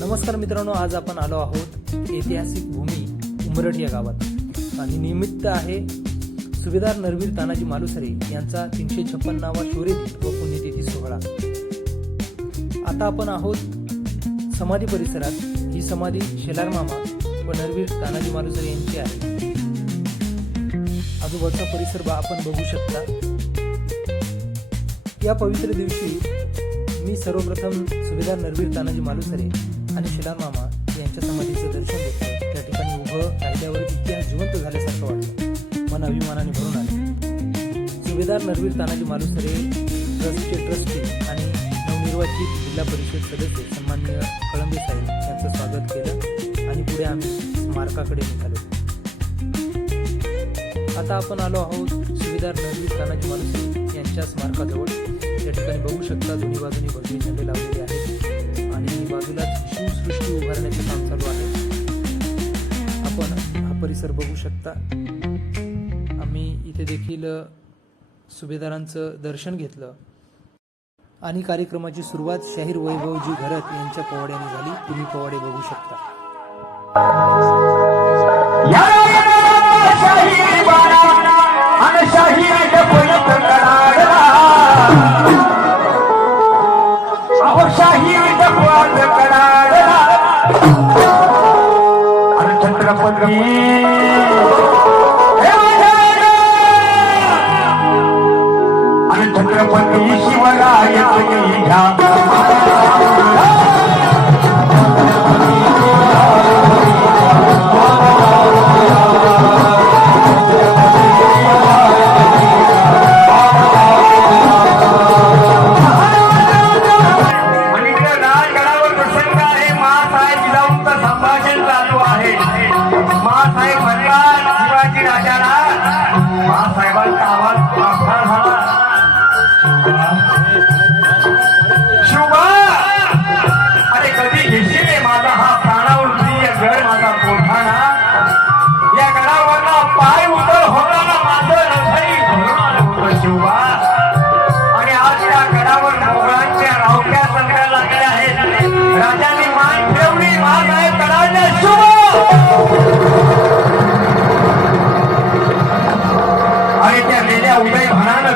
नमस्कार मित्रांनो, आज आपण आलो आहोत ऐतिहासिक भूमी उमरठ या गावात आणि निमित्त आहे सुभेदार नरवीर तानाजी मालुसरे यांचा 356वा शौर्यदिन व पुण्यतिथी सोहळा। आता आपण आहोत समाधी परिसरात। ही समाधी शेलार मामा व नरवीर तानाजी मालुसरे यांची आहे। आजूबाजूचा परिसर आपण बघू शकता। या पवित्र दिवशी मी सर्वप्रथम सुभेदार नरवीर तानाजी मालुसरे आणि शेलार मामा यांच्या समाधीचे दर्शन घेतले। त्या ठिकाणी उभं राहिल्यावर इतिहास जिवंत झाल्यासारखं वाटलं, मन अभिमानाने भरून आले। सुभेदार नरवीर तानाजी मालुसरे ट्रस्टचे ट्रस्टी आणि नवनिर्वाचित जिल्हा परिषद सदस्य सन्माननीय कळंबे साहेब यांचं स्वागत केलं आणि पुढे आम्ही स्मारकाकडे निघालो। आता आपण आलो आहोत सुभेदार नरवीर तानाजी मालुसरे यांच्या स्मारकाजवळ। या ठिकाणी बघू शकता दोन्ही बाजूनी भगवे झेंडे लावलेले आहेत आणि बाजूलाच शिवसृष्टी उभारण्याचे काम चालू आहे। आपण हा परिसर बघू शकता। आम्ही इथे देखील सुभेदारांचं दर्शन घेतलं आणि कार्यक्रमाची सुरुवात शाहीर वैभवजी घरत यांच्या पोवाड्याने झाली। तुम्ही पोवाडे बघू शकता। छत्रपती शिवराय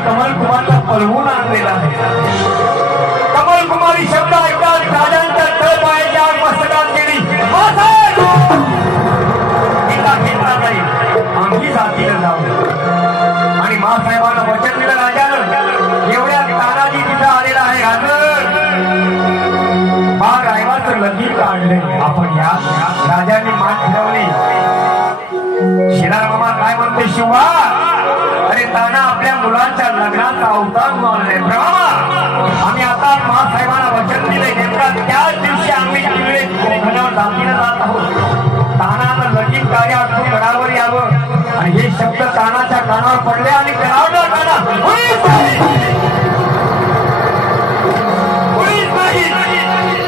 कमल कुमारला पळवून आणलेला आहे। कमल कुमारी शब्द ऐकतात राजांच्या तळपायाच्या मस्तकात गेली आम्ही जातीला जाऊ आणि मासाहेबांना वचन दिलं राजानं। एवढ्या तानाजी तिथं आलेला आहे। फार रायवाचं लगीन काढले आपण। या राजांनी मान फिरवली। शेलार मामा काय म्हणते शिवा, अरे ताना आपल्या मुलांच्या लग्नाचा अवतार मानले ब्रह्मा। आम्ही आता मासाहेबांना वचन दिले, नेमका त्याच दिवशी आम्ही तिकडे कोकणावर जातीला जात आहोत। तानानं लगीन कार्य आठवून गडावर यावं आणि हे शब्द तानाच्या कानावर पडले आणि करावलं ताना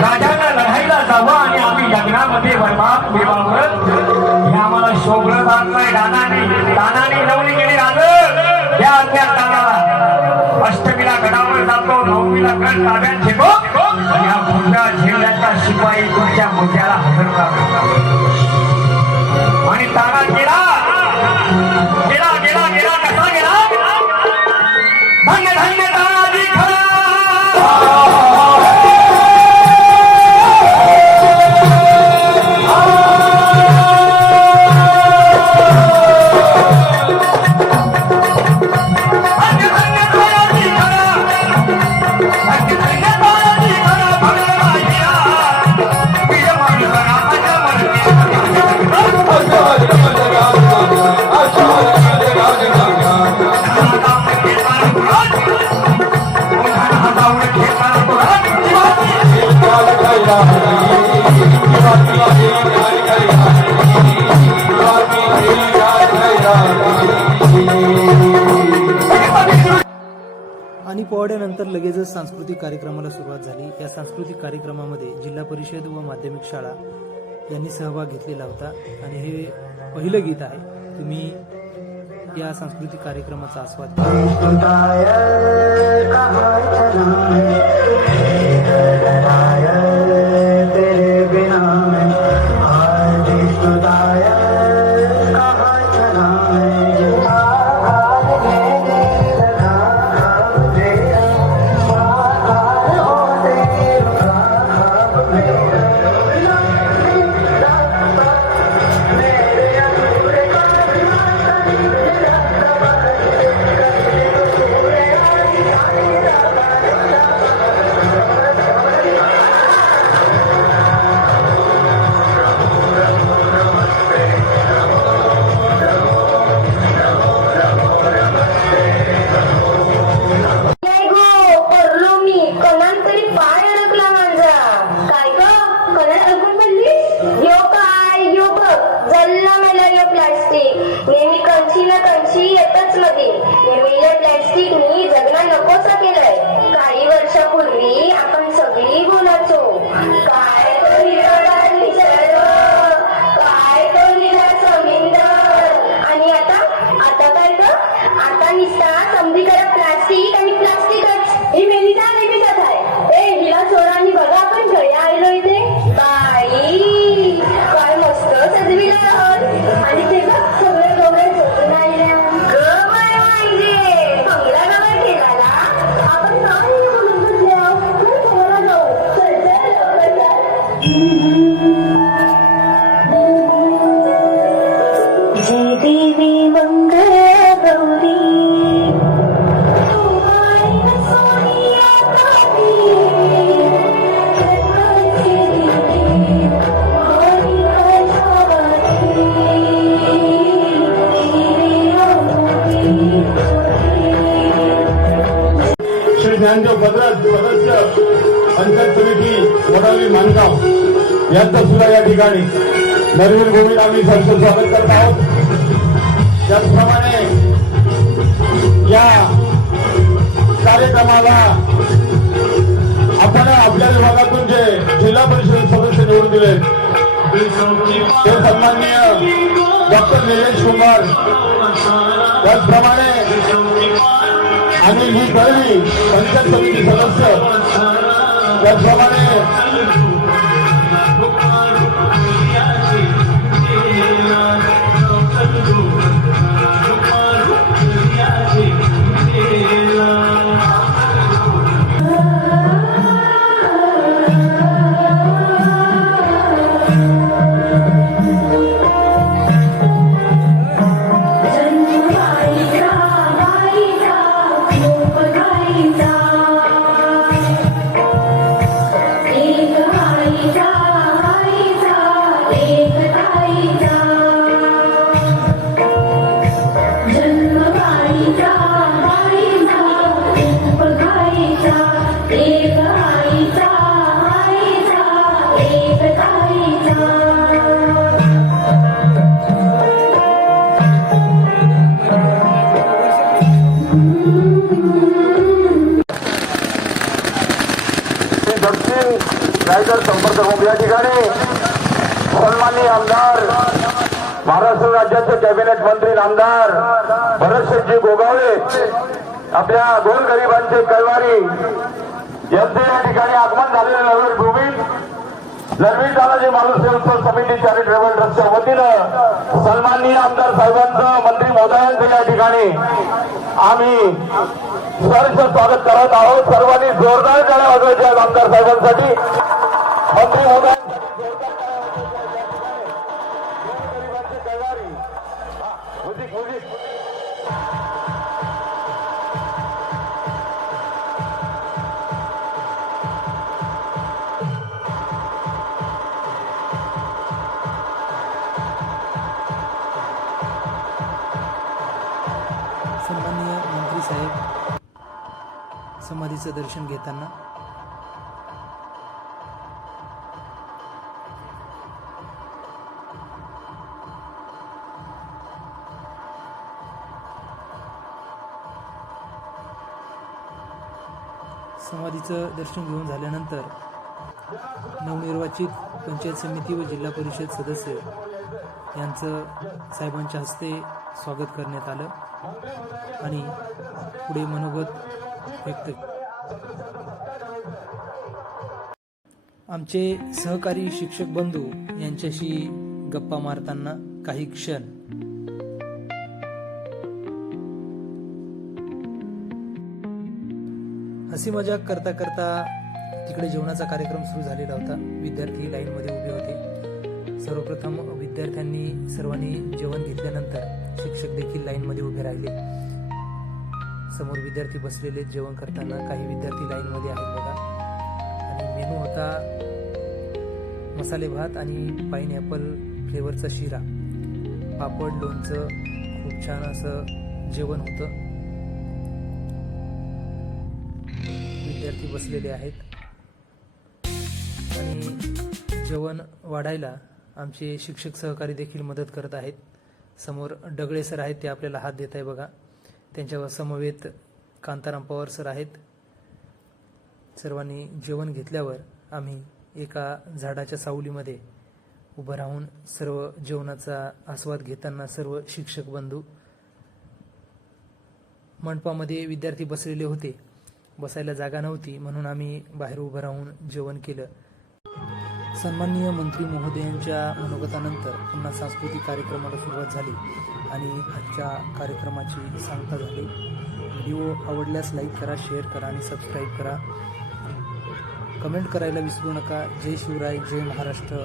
राजांना लढाईला जावं आणि आम्ही लग्नामध्ये वर्मात मिळवावं हे आम्हाला शोभलं जात नाही। तानाने नवली गेली राज या अज्ञात तानाला अष्टमीला गडावर जातो, नवमीला गड ताब्यात ठेवतो आणि हा मोठ्या झेंड्याचा शिपाई तुमच्या मोठ्याला हजर आणि ताना गेला गेला गेला गेला कसा गेला। धन्य धन्य तानाजी खरा। आणि पोवाड्यानंतर लगेचच सांस्कृतिक कार्यक्रमाला सुरुवात झाली। या सांस्कृतिक कार्यक्रमामध्ये जिल्हा परिषद व माध्यमिक शाळा यांनी सहभाग घेतलेला होता आणि हे पहिलं गीत आहे। तुम्ही या सांस्कृतिक कार्यक्रमाचा आस्वाद घ्या। जय देवी मंगल गौरी सोनिया श्री ज्ञानदेव भद्रज सदस्य पंचायत समिती वडाली मानगाव यांचं सुद्धा या ठिकाणी नरवीर भूमीत आम्ही सरसर स्वागत करत आहोत. त्याचप्रमाणे या कार्यक्रमाला आपण आपल्या विभागातून जे जिल्हा परिषद सदस्य निवडून दिले ते सन्माननीय डॉक्टर निलेश कुमार, त्याचप्रमाणे आणि ही कळली पंचायत समिती सदस्य, त्याचप्रमाणे रायगड संपर्क होम या ठिकाणी सन्माननीय आमदार, महाराष्ट्र राज्याचे कॅबिनेट मंत्री आमदार भरतशेठजी गोगावले, आपल्या गोरगरिबांचे कैवारी यांचे या ठिकाणी आगमन झालेले नरवीर भूमीत नरवीर तानाजी मालुसरे उत्सव समिती चॅरिटेबल ट्रस्टच्या वतीनं सन्माननीय आमदार साहेबांचं, मंत्री महोदयांचं या ठिकाणी आम्ही सहर्ष स्वागत करत आहोत. सर्वांनी जोरदार टाळ्या वाजवायच्या आहेत आमदार साहेबांसाठी, मंत्री महोदयांसाठी जोरदार टाळ्या वाजवायच्या आहेत. गोरगरिबांचे कैवारी म्युझिक सन्माननीय मंत्री साहेब समाधीचं दर्शन घेताना समाधीचं दर्शन घेऊन झाल्यानंतर नवनिर्वाचित पंचायत समिती व जिल्हा परिषद सदस्य यांचं साहेबांच्या हस्ते स्वागत करण्यात आलं आणि पुढे मनोगत व्यक्त. आमचे सहकारी शिक्षक बंधू यांच्याशी गप्पा मारताना काही क्षण हसी मजाक करता करता तिकडे जेवणाचा कार्यक्रम सुरू झालेला होता. विद्यार्थी लाईनमध्ये उभे होते. सर्वप्रथम विद्यार्थ्यांनी सर्वांनी जेवण घेतल्यानंतर शिक्षक देखील लाईनमध्ये उभे राहिले. समोर विद्यार्थी बसलेले जेवण करताना काही विद्यार्थी लाईनमध्ये आहेत बघा. आणि मेनू होता मसाले भात आणि पाइनॲपल फ्लेवरचा शिरा, पापड, लोणचं, खूप छान असं जेवण होतं. विद्यार्थी बसलेले आहेत आणि जेवण वाढायला आमचे शिक्षक सहकारी देखील मदत करत आहेत. समोर डगळे सर आहेत, ते आपल्याला हात देत आहे बघा. त्यांच्या समवेत कांताराम पवार सर आहेत. सर्वांनी जेवण घेतल्यावर आम्ही एका झाडाच्या सावलीमध्ये उभं राहून सर्व जेवणाचा आस्वाद घेताना सर्व शिक्षक बंधू. मंडपामध्ये विद्यार्थी बसलेले होते, बसायला जागा नव्हती म्हणून आम्ही बाहेर उभं राहून जेवण केलं. सन्माननीय मंत्री महोदयांच्या मनोगतानंतर पुन्हा सांस्कृतिक कार्यक्रमाला सुरुवात झाली आणि आजच्या कार्यक्रमाची सांगता झाली. व्हिडिओ आवडल्यास लाईक करा, शेअर करा आणि सबस्क्राईब करा. कमेंट करायला विसरू नका. जय शिवराय, जय महाराष्ट्र.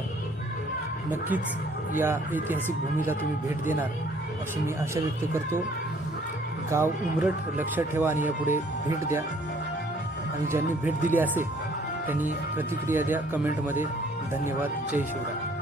नक्कीच या ऐतिहासिक भूमीला तुम्ही भेट देणार अशी मी आशा व्यक्त करतो. गाव उमरठ लक्षात ठेवा आणि यापुढे भेट द्या. आणि ज्यांनी भेट दिली असेल त्यांनी प्रतिक्रिया द्या कमेंटमध्ये. धन्यवाद. जय शिवराय.